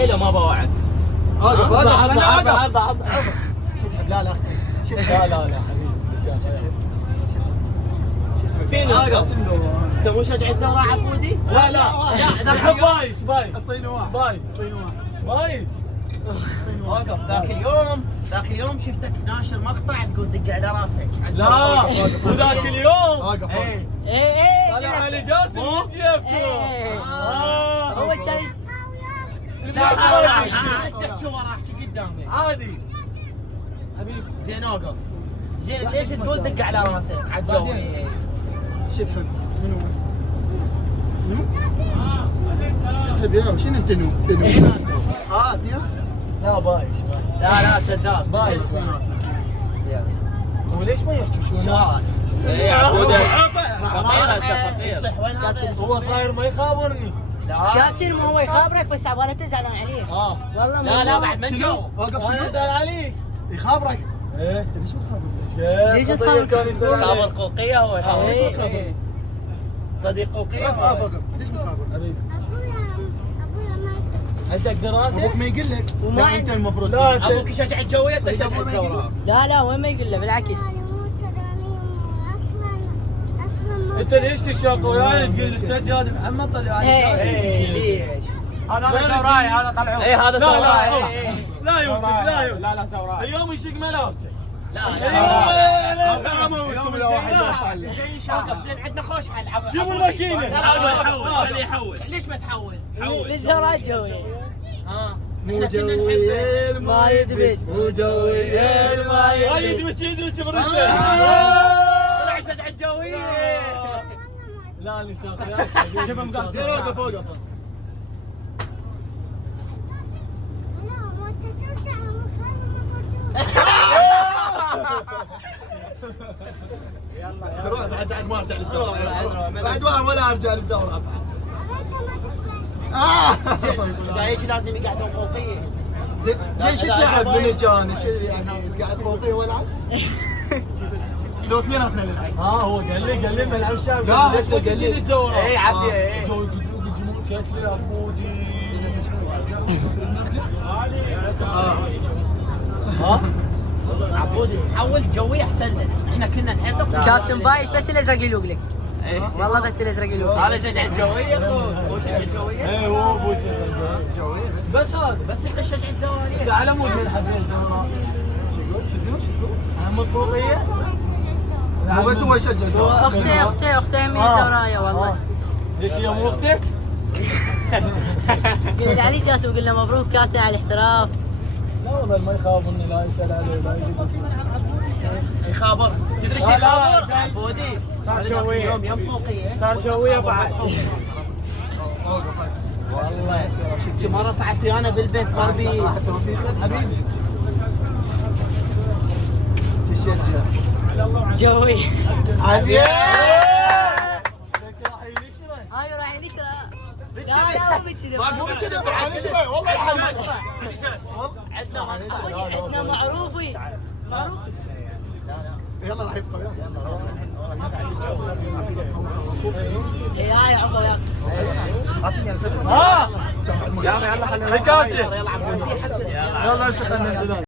عليه لو ما بوعد. اقف عض. شد لا لا شد لا حبيبي. فين انت مو شجع الزوراء عبودي؟ لا الحب بايش اعطيني واحد بايش وقف. ذاك اليوم شفتك ناشر مقطع تقول دق على راسك. لا وذاك اليوم اقف ايه طلع علي جاسم من جيبكم. هو كان تحكي وراه احكي قدامي عادي حبيبي. زين اوقف. زين ليش تقول دق على راسك على الجوي؟ شو تحب؟ منو؟ شو تحب يا شنو انت دير؟ لا بايش لا كذاب. بايش هو ليش ما يحكي شو شلون؟ ايه عبوده راح صح. وين هذا؟ هو صاير ما يخابرني. لا كابتن ما هو يخابرك بس عباله تزعلان عليه. والله لا بعد ما نجاوب. وقف انا شنو؟ ازعل عليك. يخابرك ايه ليش ما تخابرك؟ ليش شيخ تخابر؟ كان يسوي خابر قوقيه هو ليش ما يخابر. تخابر؟ صديق قوقيه. وقف ليش ما تخابر؟ حبيبي عندك دراسه؟ ابوك ما يقول لك وما لا انت المفروض لا انت ابوك يشجع الجويه انت تشجع الزوراء. لا وين ما يقول له بالعكس. انت ليش تشاق وياي تقول السجاد محمد طلع ايه ليش؟ هذا زوراي هذا طلعوه. ايه هذا زوراي. لا يوسف لا زوراي. اليوم يشق ملابسه. لا انا اموتكم اذا واحد ما صلي. وقف. زين عندنا خوش حل. جيبوا الماكينه. خليه يحول. ليش ما تحول؟ للزوراء جوي. مو جوي ما يدبج. مو جوي ما يدمش برجله. طلع يشجع الجويه. لا نساق شوف مقصر وقف تروح بعد ما ارجع للزوراء بعد ولا ارجع للزوراء بعد. اذا يجي لازم يقعدون فوقيه. زين شو تلعب من جاني؟ شو يعني قاعد فوقي والعب؟ لو اثنين احنا نلعب. هو قال لي ما نلعب الشعب. لا هسه قال لي اي عافيه. ايه جو الجمهور كتلي عبودي. عبودي حول جوي احسن لك. احنا كنا نحبك. كابتن بايش بس الازرق يلوق لك. والله بس الازرق يلوق. هذا شجع الجويه هو شجع الجويه. ايه هو ابو جوي بس هذا بس انت شجع الزواليه. انت على مود من حبيت الزوراء. شو على مود فوقيه. مو بس هو يشجع الزوراء. اخته هم الزوراية والله. ليش هي مو اختك؟ قل لي علي جاس وقل له مبروك كابتن على الاحتراف. لا والله ما يخافني لا يسال عليه لا يجي. يخابر. تدري ايش يخابر؟ عبودي صار جويه. يوم فوقيه صار جويه بعد. والله مرة صعدت ويانا بالبيت ضربي. حبيبي تشجع جوي. عافية هاي راح نشرى. لا مو بكذا. مو كذا نشرة والله عندنا معروفي. معروف. يلا راح يبقى اي هاي عقب وياك. يلا خلينا. يلا عبودي. يلا امشي خلينا ننزل.